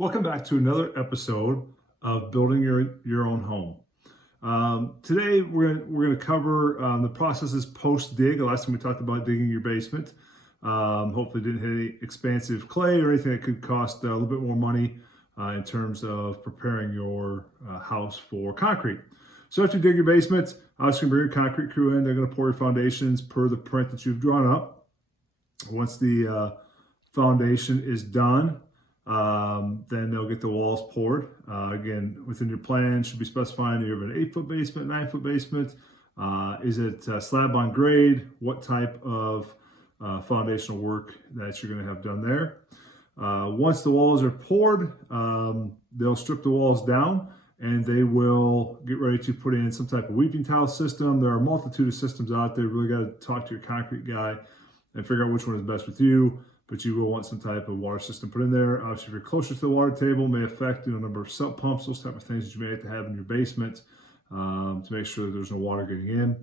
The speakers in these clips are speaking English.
Welcome back to another episode of Building Your Own Home. Today we're going to cover the processes post dig. The last time we talked about digging your basement. Hopefully didn't hit any expansive clay or anything that could cost a little bit more money in terms of preparing your house for concrete. So after you dig your basement, obviously bring your concrete crew in. They're going to pour your foundations per the print that you've drawn up. Once the foundation is done, then they'll get the walls poured. Again, within your plan, should be specifying you have an 8-foot basement, 9-foot basement. Is it slab on grade? What type of foundational work that you're going to have done there? Once the walls are poured, they'll strip the walls down and they will get ready to put in some type of weeping tile system. There are a multitude of systems out there. You really got to talk to your concrete guy and figure out which one is best with you. But you will want some type of water system put in there. Obviously, if you're closer to the water table, may affect the number of sump pumps, those type of things that you may have to have in your basement to make sure that there's no water getting in.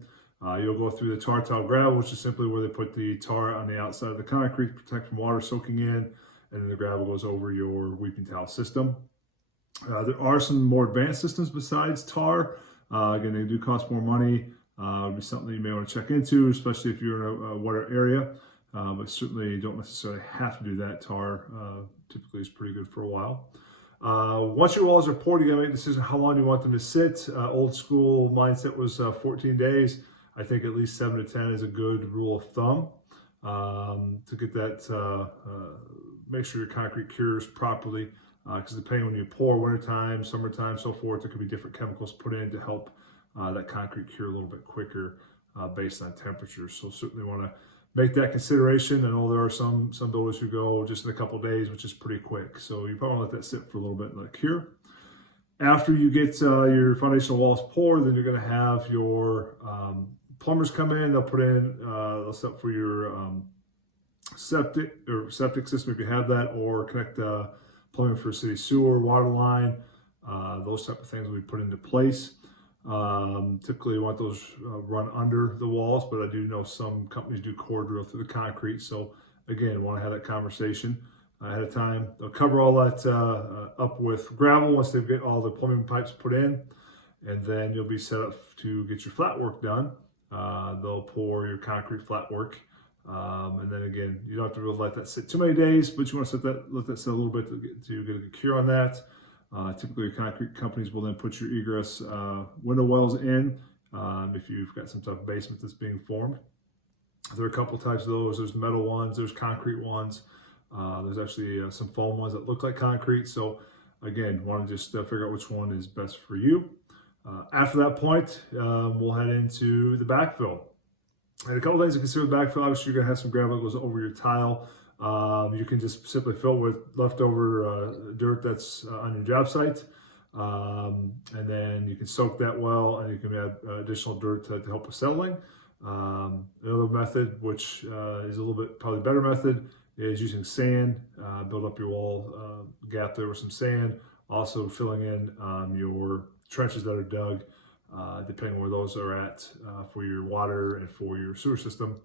You'll go through the tar tile gravel, which is simply where they put the tar on the outside of the concrete to protect from water soaking in, and then the gravel goes over your weeping tile system. There are some more advanced systems besides tar. Again, they do cost more money. It'll be something that you may want to check into, especially if you're in a wetter area. But certainly you don't necessarily have to do that. Tar typically is pretty good for a while. Once your walls are poured, you got to make a decision how long you want them to sit. Old school mindset was 14 days. I think at least 7 to 10 is a good rule of thumb to get that, make sure your concrete cures properly. Because depending on when you pour, wintertime, summertime, so forth, there could be different chemicals put in to help that concrete cure a little bit quicker based on temperature. So certainly want to make that consideration. I know there are some builders who go just in a couple days, which is pretty quick. So you probably want to let that sit for a little bit and let it cure. After you get your foundational walls poured, then you're going to have your plumbers come in. They'll put in, they'll set up for your septic system if you have that, or connect plumbing for city sewer, water line. Those type of things will be put into place. Typically you want those run under the walls, but I do know some companies do core drill through the concrete. So again, want to have that conversation ahead of time. They'll cover all that up with gravel once they get all the plumbing pipes put in, and then you'll be set up to get your flat work done. They'll pour your concrete flat work. And then again, you don't have to really let that sit too many days, but you want to let that sit a little bit to get a good cure on that. Typically, concrete companies will then put your egress window wells in if you've got some type of basement that's being formed. There are a couple types of those. There's metal ones, there's concrete ones. There's actually some foam ones that look like concrete. So again, want to just figure out which one is best for you. After that point, we'll head into the backfill. And a couple things to consider with backfill. Obviously, you're going to have some gravel that goes over your tile. You can just simply fill with leftover dirt that's on your job site. And then you can soak that well, and you can add additional dirt to help with settling. Another method, which is a little bit probably better method, is using sand. Build up your wall gap there with some sand. Also filling in your trenches that are dug, depending on where those are at for your water and for your sewer system.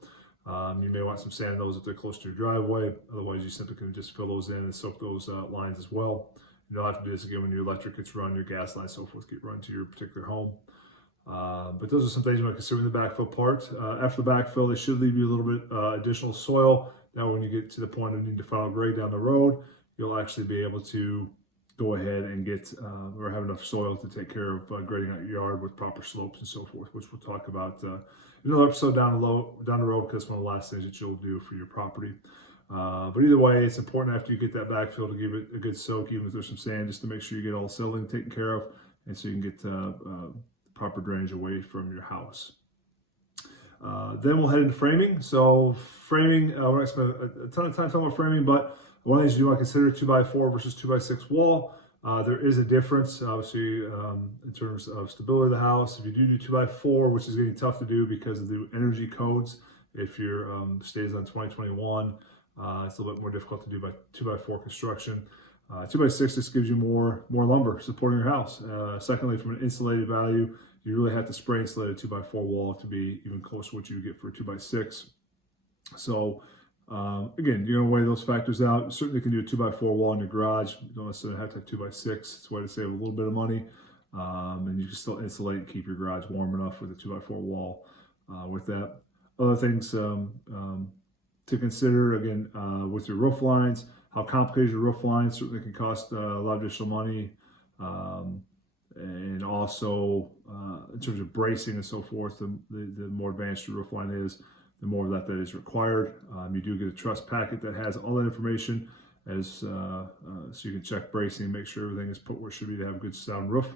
You may want some sand in those if they're close to your driveway. Otherwise, you simply can just fill those in and soak those lines as well. You don't have to do this again when your electric gets run, your gas lines, so forth, get run to your particular home. But those are some things you might consider in the backfill part. After the backfill, they should leave you a little bit additional soil. Now, when you get to the point of needing to final grade down the road, you'll actually be able to go ahead and get or have enough soil to take care of grading out your yard with proper slopes and so forth, which we'll talk about another episode down the road, because it's one of the last things that you'll do for your property. But either way, it's important after you get that backfill to give it a good soak, even if there's some sand, just to make sure you get all settling taken care of, and so you can get proper drainage away from your house. Then we'll head into framing. So framing, we're not going to spend a ton of time talking about framing, but one of the things you do want to consider 2x4 versus 2x6 wall. There is a difference, obviously, in terms of stability of the house. If you do 2x4, which is getting tough to do because of the energy codes, if your stays on 2021, it's a little bit more difficult to do by 2x4 construction. 2x6 just gives you more lumber supporting your house. Secondly, from an insulated value, you really have to spray insulate a 2x4 wall to be even close to what you would get for a 2x6. So Again, you're going to weigh those factors out. You certainly can do a 2x4 wall in your garage. You don't necessarily have to have 2x6. It's a way to save a little bit of money. And you can still insulate and keep your garage warm enough with a 2x4 wall with that. Other things to consider, again, with your roof lines, how complicated your roof lines certainly can cost a lot of additional money. And also, in terms of bracing and so forth, the more advanced your roof line is, the more of that is required. You do get a truss packet that has all that information so you can check bracing, make sure everything is put where it should be to have a good sound roof.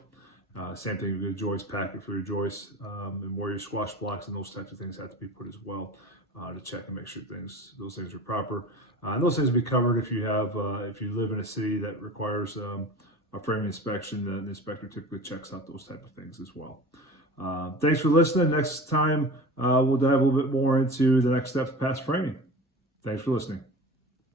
Same thing, you get a joist packet for your joists, and where your squash blocks and those types of things have to be put as well to check and make sure those things are proper. And those things will be covered if you live in a city that requires a framing inspection. The inspector typically checks out those type of things as well. Thanks for listening. Next time, we'll dive a little bit more into the next steps past framing. Thanks for listening.